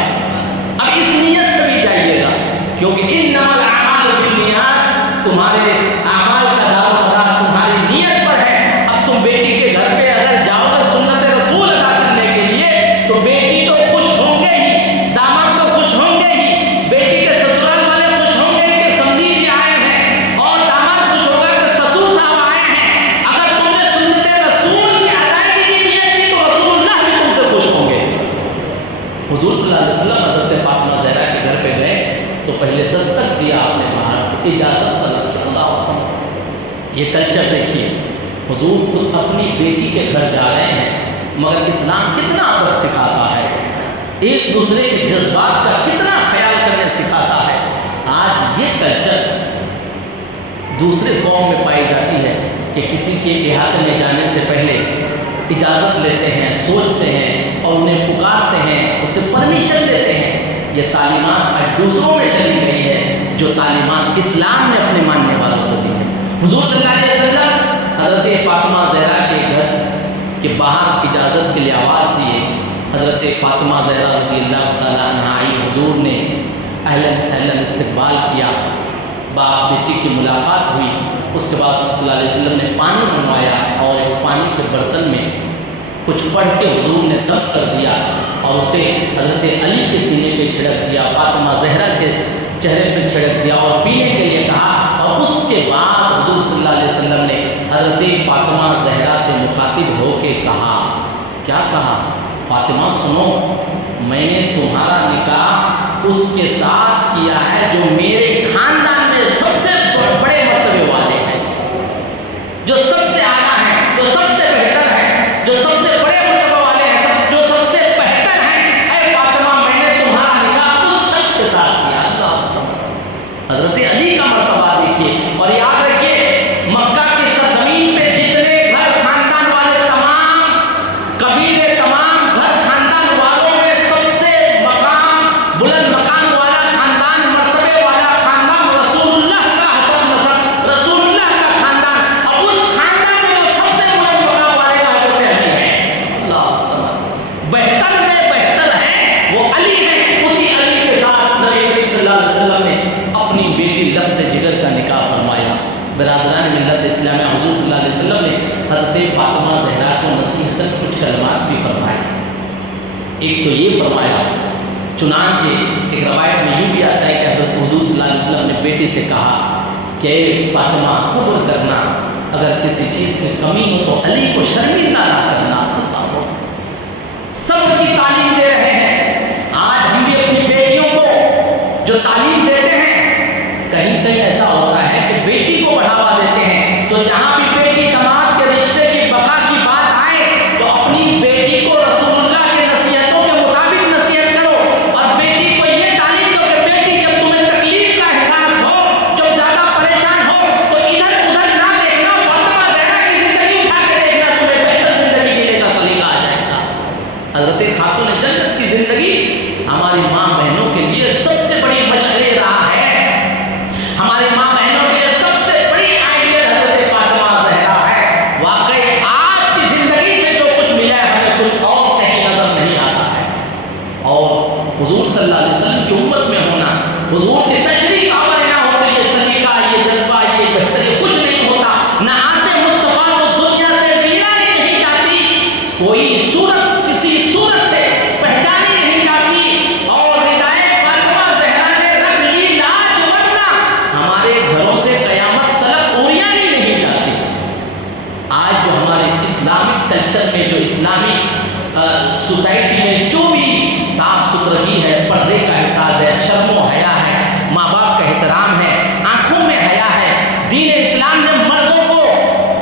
اب اس نیت سے بھی جائیے گا، کیونکہ انما الاعمال بالنیات، تمہارے اعمال کا دار و مدار تمہاری نیت پر ہے۔ اب تم بیٹی کے گھر پہ اگر جاؤ گے سنت رسول ادا کرنے کے لیے تو بیٹی تو خوش ہوں گے ہی، داماد تو خوش ہوں گے ہی، بیٹی کے سسرال والے خوش ہوں گے کہ سمدھی جی آئے ہیں، اور داماد خوش ہوگا کہ سسر صاحب آئے ہیں۔ اگر تم نے سنت رسول کی ادائیگی کی نیت کی تو رسول اللہ بھی تم سے خوش ہوں گے۔ حضور صلی اللہ علیہ وسلم حضرت فاطمہ زہرا کے گھر پہ گئے تو پہلے دستک دیا آپ نے، باہر سے اجازت طلب کی، اللہ وسلم۔ یہ کلچر دیکھیے، حضور خود اپنی بیٹی کے گھر جا رہے ہیں، مگر اسلام کتنا ادب سکھاتا ہے، ایک دوسرے کے جذبات کا کتنا خیال کرنے سکھاتا ہے۔ آج یہ کلچر دوسرے قوم میں پائی جاتی ہے کہ کسی کے احاطے میں جانے سے پہلے اجازت لیتے ہیں، سوچتے ہیں اور انہیں پکارتے ہیں، اسے پرمیشن دیتے ہیں۔ یہ تعلیمات آج دوسروں میں چلی گئی ہے جو تعلیمات اسلام نے اپنے ماننے والوں کو دی ہے۔ حضور صلی اللہ علیہ وسلم حضرت فاطمہ زہرا کے گھر کے باہر اجازت کے لیے آواز دیے، حضرت فاطمہ زہرا رضی اللہ تعالیٰ عنہا آئی، حضور نے اہلاً سہلاً استقبال کیا، باپ بیٹی کی ملاقات ہوئی۔ اس کے بعد صلی اللہ علیہ وسلم نے پانی منگوایا اور ایک پانی کے برتن میں کچھ پڑھ کے حضور نے دم کر دیا اور اسے حضرت علی کے سینے پہ چھڑک دیا، فاطمہ زہرا کے چہرے پہ چھڑک دیا اور پینے کے لیے کہا۔ اور اس کے بعد حضور صلی اللہ علیہ وسلم نے حضرت فاطمہ زہرا سے مخاطب ہو کے کہا، کیا کہا؟ فاطمہ سنو، میں نے تمہارا نکاح اس کے ساتھ کیا ہے جو میرے خاندان میں سب سے بڑے مرتبے والے ہیں، جو سب سے اعلیٰ ہیں، جو سب سے بہتر ہیں، جو سب سے بڑے مرتبے والے ہیں، جو سب سے بہتر ہیں۔ اے فاطمہ، میں نے تمہارا نکاح اس شخص کے ساتھ کیا۔ اللہ اکبر، حضرت علی کا مرتبہ دیکھیے۔ اور یاد رکھیے، مکہ کی سرزمین پہ جتنے گھر خاندان والے تمام قبیلے، تمام گھر خاندان والوں میں سب سے مقام بلند مقام والا خاندان، مرتبے والا خاندان رسول اللہ کا حسب نسب، رسول اللہ کا خاندان، اور اس خاندان میں وہ سب سے بلند مقام والے حضرت علی ہیں۔ اللہ سبحانہ، بہتر میں بہتر ہیں وہ علی ہیں۔ اسی علی کے ساتھ نبی کریم صلی اللہ علیہ وسلم نے اپنی بیٹی لخت جگر کا نکاح فرمایا۔ برادران ملت اسلامیہ، حضور صلی اللہ علیہ وسلم نے حضرت فاطمہ زہرا کو نصیحتاً کچھ کلمات بھی فرمائے۔ ایک تو یہ فرمایا چنانچہ ایک روایت میں یوں بھی آتا ہے کہ حضرت حضور صلی اللہ علیہ وسلم نے بیٹی سے کہا کہ فاطمہ صبر کرنا، اگر کسی چیز میں کمی ہو تو علی کو شرمندہ نہ کرنا۔ اللہ صبر کی تعلیم دے رہے ہیں۔ آج ہم بھی اپنی بیٹیوں کو جو تعلیم دیتے ہیں، کہیں کہیں ایسا ہوتا ہے کہ بیٹی کو بڑھاوا دیتے ہیں، تو جہاں بھی بیٹی داماد کے رشتے کی بقا کی بات آئے تو اپنی بیٹی کو رسول اللہ کے نصیحتوں کے مطابق نصیحت کرو، اور بیٹی کو یہ تعلیم دو کہ بیٹی جب تمہیں تکلیف کا احساس ہو، جب زیادہ پریشان ہو تو ادھر ادھر نہ دیکھنا، فاطمہ زہرا کی زندگی اٹھا کے دیکھنا، تمہیں بہتر زندگی جینے کا سلیقہ آ جائے گا۔ حضرت خاتون جنت کی زندگی ہماری ماں بہنوں کے لیے سب سے بڑی مشعل راہ ہے۔ ہماری ماں بہنوں کے لیے سب سے بڑی آئیڈیل حضرت فاطمہ زہرا ہے۔ واقعی آج کی زندگی سے جو کچھ ملا ہے ہمیں کچھ اور کہیں نظر نہیں آتا ہے۔ اور حضور صلی اللہ علیہ وسلم کی امت میں ہونا، حضور کی تشریف آور نہ ہو تو یہ سلیقہ، یہ جذبہ، یہ بہتری کچھ نہیں ہوتا۔ نہ آتے مصطفیٰ کو دنیا سے ویرانی نہیں جاتی، کوئی صورت کسی صورت سے پہچانی نہیں جاتی، اور ہدایت فاطمہ زہرا نے رکھ لی لاج ورنہ ہمارے گھروں سے قیامت تلک اوریانی نہیں جاتی۔ آج جو ہمارے اسلامک کلچر میں، جو اسلامی سوسائٹی میں جو بھی صاف ستھرگی ہے، پردے کا احساس ہے، شرم و حیا ہے، ماں باپ کا احترام ہے، آنکھوں میں حیا ہے، دین اسلام نے مردوں کو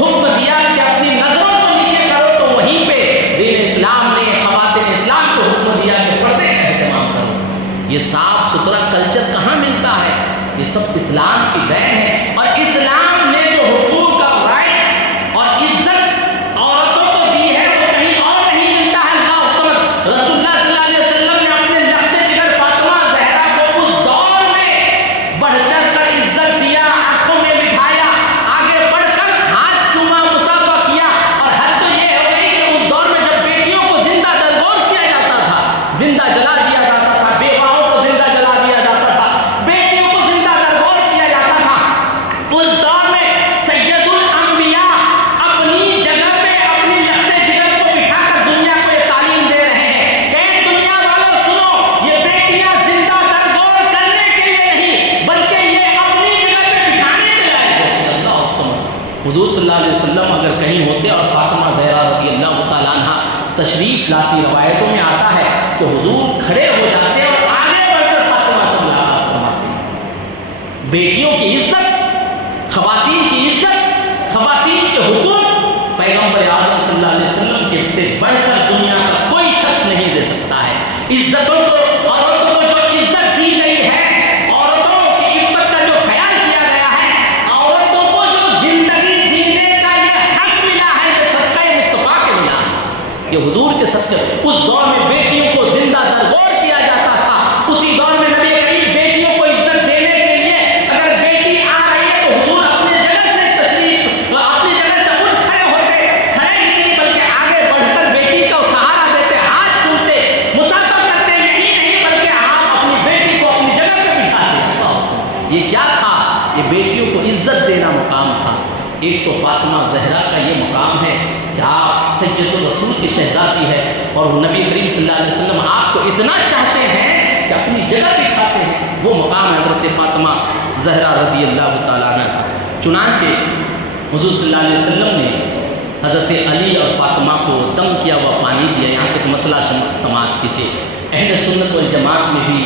حکم دیا کہ اپنی نظروں کو نیچے کرو، تو وہیں پہ دین اسلام نے خواتین اسلام کو حکم دیا کہ پردے کا اہتمام کرو۔ یہ صاف ستھرا کلچر کہاں ملتا ہے؟ یہ سب اسلام کی دین ہے، اور اسلام نے جو حقوق کا رائٹس اور عزت عورتوں کو دی ہے وہ کہیں اور نہیں ملتا ہے۔ اللہ اکبر۔ رسول اللہ صلی اللہ علیہ وسلم نے اپنے لخت جگر فاطمہ زہرا کو اس دور میں بڑھ چڑھ کر عزت دیا، آنکھوں میں بٹھایا، آگے بڑھ کر ہاتھ چوما، مصافحہ کیا، اور حد تو یہ ہو گئی کہ اس دور میں جب بیٹیوں کو زندہ درگور کیا جاتا تھا، زندہ جلا دیا جاتا تھا، بیواؤں کو زندہ جلا دیا جاتا تھا، بیٹیوں کو زندہ درگور کیا جاتا تھا، اس دور میں سید الانبیاء اپنی جگہ پہ اپنی لخت جگر کو بٹھا کر دنیا کو یہ تعلیم دے رہے ہیں کہ دنیا والوں سنو، یہ بیٹیاں زندہ درگور کرنے کے لیے نہیں بلکہ یہ اپنی جگہ پہ بٹھانے کے لائق ہوتی ہے۔ اللہ اکبر۔ حضور صلی اللہ علیہ وسلم اگر کہیں ہوتے اور فاطمہ زہرا رضی اللہ تعالیٰ عنہ تشریف لاتی، روایتوں میں آتا ہے کہ حضور کھڑے ہو جاتے اور آگے بڑھ کر فاطمہ سے ملاقات فرماتے۔ بیٹیوں کی عزت، خواتین کی عزت، خواتین کے حقوق پیغمبر اعظم صلی اللہ علیہ وسلم کے سے بڑھ کر دنیا کا کوئی شخص نہیں دے سکتا ہے۔ عزتوں کو، عورتوں کو جو عزت دی گئی ہے، عورتوں کی عزت کا جو خیال کیا گیا ہے، عورتوں کو جو زندگی جینے کا یہ حق ملا ہے، یہ صدقہ مصطفیٰ کے ملا ہے، یہ حضور کے صدقے۔ اس دور میں بیٹیوں کو زندہ درگور کیا جاتا تھا، اسی دور میں نبی کریم بیٹیوں کو عزت دینے کے لیے اگر بیٹی آ رہی ہے تو حضور اپنے جگہ سے تشریف، اپنی جگہ سے اٹھ کھڑے ہوتے، کھڑے ہی نہیں بلکہ آگے بڑھ کر بیٹی کو سہارا دیتے، ہاتھ چومتے، مصافحہ کرتے، یہی نہیں بلکہ آپ اپنی بیٹی کو اپنی جگہ پہ بٹھاتے۔ یہ کیا تھا؟ یہ بیٹیوں کو عزت دینا مقام تھا۔ ایک تو فاطمہ زہرا کا یہ مقام ہے کہ آپ سید الرسول کی شہزادی ہے، اور نبی کریم صلی اللہ علیہ وسلم آپ کو اتنا چاہتے ہیں کہ اپنی جگہ بٹھاتے ہیں۔ وہ مقام ہے حضرت فاطمہ زہرا رضی اللہ تعالیٰ عنہ کا۔ چنانچہ حضور صلی اللہ علیہ وسلم نے حضرت علی اور فاطمہ کو دم کیا ہوا پانی دیا۔ یہاں سے ایک مسئلہ سماعت کیجیے۔ اہل سنت والجماعت میں بھی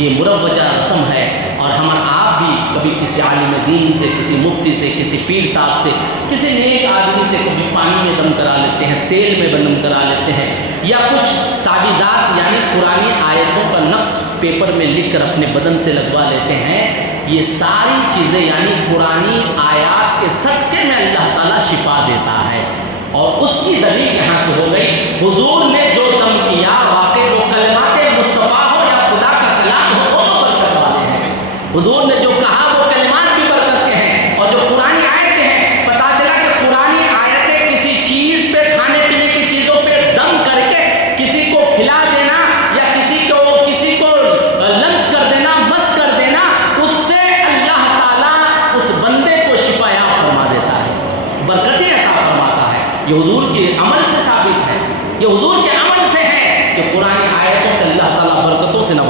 یہ مروجہ رسم ہے، اور ہم آپ بھی کبھی کسی عالم دین سے، کسی مفتی سے، کسی پیر صاحب سے، کسی نیک آدمی سے کبھی پانی میں دم کرا لیتے ہیں، تیل میں دم کرا لیتے ہیں، یا کچھ تعویذات یعنی قرآنی آیتوں کا نقش پیپر میں لکھ کر اپنے بدن سے لگوا لیتے ہیں۔ یہ ساری چیزیں یعنی قرآنی آیات کے صدقے میں اللہ تعالیٰ شفا دیتا ہے، اور اس کی دلیل یہاں سے ہو گئی حضور نے جو دم کیا، واقعی وہ کلمات مصطفیٰ ہو یا خدا کا کلام ہو، دونوں برکت والے ہیں۔ حضور نے جو کہا وہ کلمات بھی برکت کے ہیں، اور جو قرآنی آیتیں ہیں، پتہ چلا کہ قرآنی آیتیں کسی چیز پہ، کھانے پینے کی چیزوں پہ دم کر کے کسی کو کھلا دینا یا کسی کو لمس کر دینا، مس کر دینا، اس سے اللہ تعالیٰ اس بندے کو شفا یاب فرما دیتا ہے، برکتیں عطا فرماتا ہے۔ یہ حضور کے عمل سے ثابت ہے، یہ حضور کے عمل سے ہے کہ قرآن آیتوں سے اللہ تعالیٰ برکتوں سے نوازتا ہے۔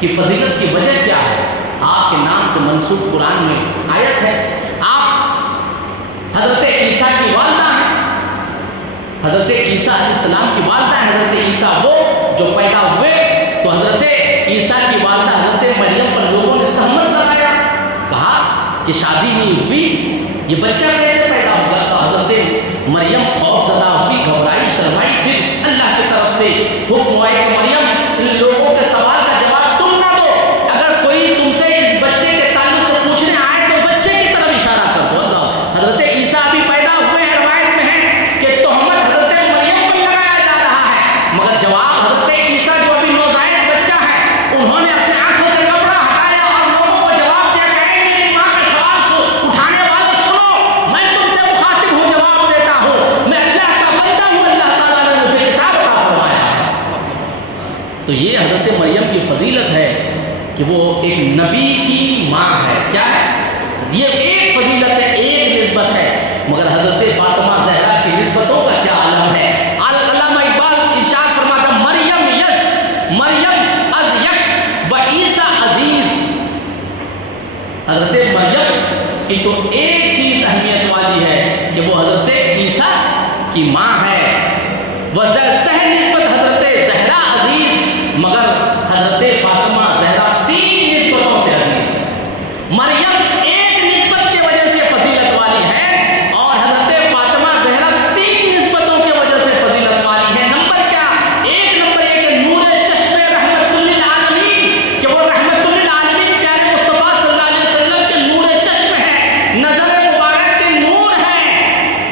کی فضیلت کی وجہ کیا ہے؟ آپ کے نام سے منسوب قرآن میں آیت ہے، آپ حضرت عیسیٰ کی والدہ ہیں، حضرت عیسیٰ علیہ السلام کی والدہ ہیں، حضرت عیسیٰ وہ جو پیدا ہوئے تو حضرت عیسیٰ کی والدہ حضرت مریم پر لوگوں نے تہمت لگایا، کہا کہ شادی نہیں ہوئی، یہ بچہ کیسے پیدا ہوگا؟ تو حضرت مریم خوف زدہ ہوئی، گھبرائی، شرمائی، پھر اللہ کی طرف سے حکم آئے کہ مریم ان لوگوں کے سوال کا جواب تم نہ دو، اگر کوئی تم سے اس بچے کے تعلق سے پوچھنے آئے تو بچے کی طرف اشارہ کر دو۔ اللہ، حضرت عیسیٰ بھی پیدا ہوئے ہیں، روایت میں ہے کہ تہمت حضرت مریم پر لگایا جا رہا ہے، مگر جواب حضرت عیسیٰ جو ابھی نوزائیدہ بچہ ہے انہوں نے اپنے آنکھوں سے کپڑا ہٹایا اور لوگوں کو جواب دیا کہ اے میری ماں کے سوال اٹھانے والوں سنو، میں تم سے مخاطب ہوں، جواب دیتا ہوں، میں اللہ کا بندہ ہوں، اللہ تعالیٰ نے مجھے کتاب عطا فرمایا ہے۔ تو یہ حضرت مریم کی فضیلت ہے کہ وہ ایک نبی کی ماں ہے۔ کیا ہے یہ؟ ایک فضیلت ہے، ایک نسبت ہے، مگر حضرت فاطمہ زہرا کی نسبتوں کا کیا عالم ہے۔ علامہ اقبال ارشاد فرماتا مریم یس مریم از یک و عیسیٰ عزیز، حضرت مریم کی تو ایک چیز اہمیت والی ہے کہ وہ حضرت عیسیٰ کی ماں ہے، وہ سہ نسبت حضرت زہرا عزیز، مگر حضرت فاطمہ زہرا 3 نسبتوں سے عزیز ہے۔ مریم ایک نسبت کی وجہ سے فضیلت والی ہے اور حضرت فاطمہ زہرا 3 نسبتوں کی وجہ سے فضیلت والی ہے۔ نمبر کیا؟ ایک نمبر یہ کہ نور چشم رحمت للعالمین، کہ وہ رحمت للعالمین پیارے مصطفیٰ صلی اللہ علیہ وسلم کے نور چشم ہے، نظر مبارک کے نور ہے،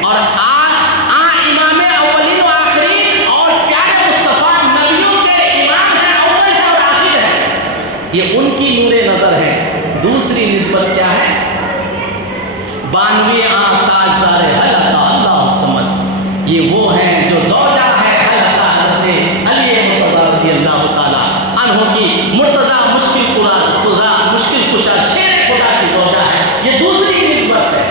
اور امام اولین و آخرین اور پیارے مصطفیٰ نبیوں کے امام ہیں، اول ہے اور آخر ہے، یہ ان کی نور نظر ہے۔ دوسری نسبت کیا ہے؟ بانوی تاجدار حل عطا اللہ الصمد، یہ وہ ہیں جو زوجہ ہے حل عطا حضرت علی مرتضیٰ رضی اللہ تعالیٰ عنہ کی، مرتضیٰ مشکل کشا شیر خدا کی زوجہ ہے، یہ دوسری نسبت ہے،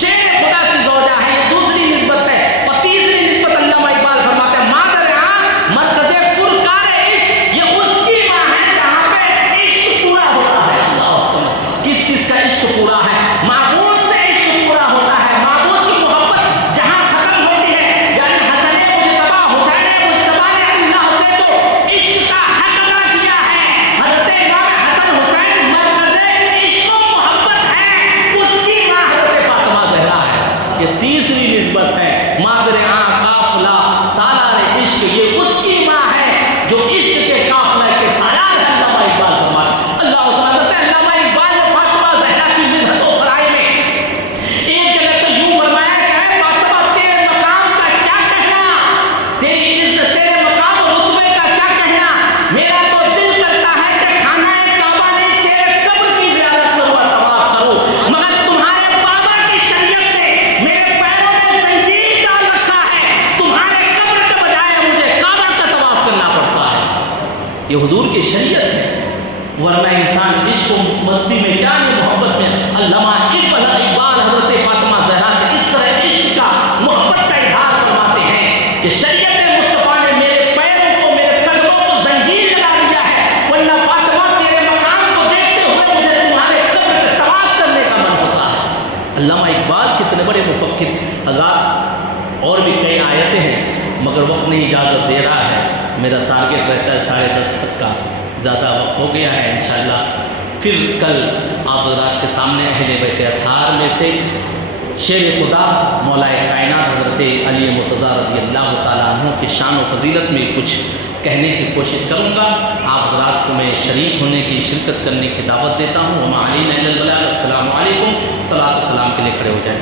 شیر خدا کی زوجہ ہے، یہ دوسری نسبت ہے۔ اور تیسری نسبت علامہ اقبال فرماتے ہیں مادر عام مرکز پرکار عشق، یہ اس کی ماں ہے جہاں پہ عشق پورا ہوتا ہے۔ اللہ الصمد، کس چیز کا عشق پورا ہے؟ معبود سے عشق پورا ہوتا ہے، معبود کی محبت جہاں ختم ہوتی ہے، یعنی حسن مجتبی حسین مجتبی نے اللہ سے تو عشق کا حق ادا کیا ہے، حضرت امام حسن حسین مرکز عشق و محبت ہے، اس کی ماں حضرت فاطمہ زہرا ہے۔ یہ تیسری نسبت ہے، مادر قافلہ سالار عشق، یہ اس کی ماں ہے جو عشق کے قافلہ کے سالار ہے۔ علامہ اقبال فرماتے اللہ حضرت علامہ اقبال نے فاطمہ زہرا کی مدحت و سرائے میں ایک جگہ تو یوں فرمایا کہ اے فاطمہ تیرے مقام کا کیا کہنا، تیری عزت تیرے مقام و رتبے کا کیا کہنا، میرا تو دل کرتا ہے کہ خانہ کعبہ نہیں تیرے قبر کی زیارت کروں اور طواف کروں، مگر تمہارے بابا کی شریعت نے میرے پیروں میں زنجیر ڈال رکھا ہے، تمہارے قبر کے بجائے مجھے کعبہ کا طواف کرنا پڑتا ہے۔ یہ حضور کی شریعت ہے، ورنہ انسان عشق و مستی میں کیا ہے، محبت میں۔ علامہ اقبال حضرت فاطمہ زہرا سے اس طرح عشق کا محبت کا اظہار فرماتے ہیں کہ شریعت مصطفیٰ نے میرے پیروں کو میرے قدموں کو زنجیر لگا دیا ہے، ورنہ فاطمہ تیرے مقام کو دیکھتے ہوئے مجھے تمہارے قبر پہ طواف کرنے کا من ہوتا ہے۔ علامہ اقبال کتنے بڑے مفکر حضرات، اور بھی کئی آیتیں ہیں مگر وقت نہیں اجازت دے رہا ہے، میرا ٹارگٹ رہتا ہے 10:30 تک کا، زیادہ وقت ہو گیا ہے۔ انشاءاللہ پھر کل آپ حضرات کے سامنے اہل بیت اطہار میں سے شیر خدا مولا کائنات حضرت علی مرتضیٰ رضی اللہ تعالیٰ عنہ کی شان و فضیلت میں کچھ کہنے کی کوشش کروں گا۔ آپ حضرات کو میں شریک ہونے کی، شرکت کرنے کی دعوت دیتا ہوں۔ وما علینا الا البلاغ۔ السلام علیکم، صلاۃ و سلام کے لیے کھڑے ہو جائیں۔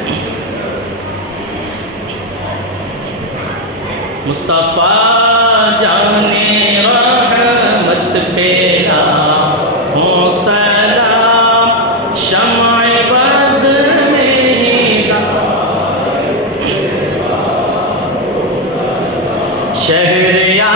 مصطفیٰ جانے رحمت پیرا ہوں سلام، شمع بز میں شہر یا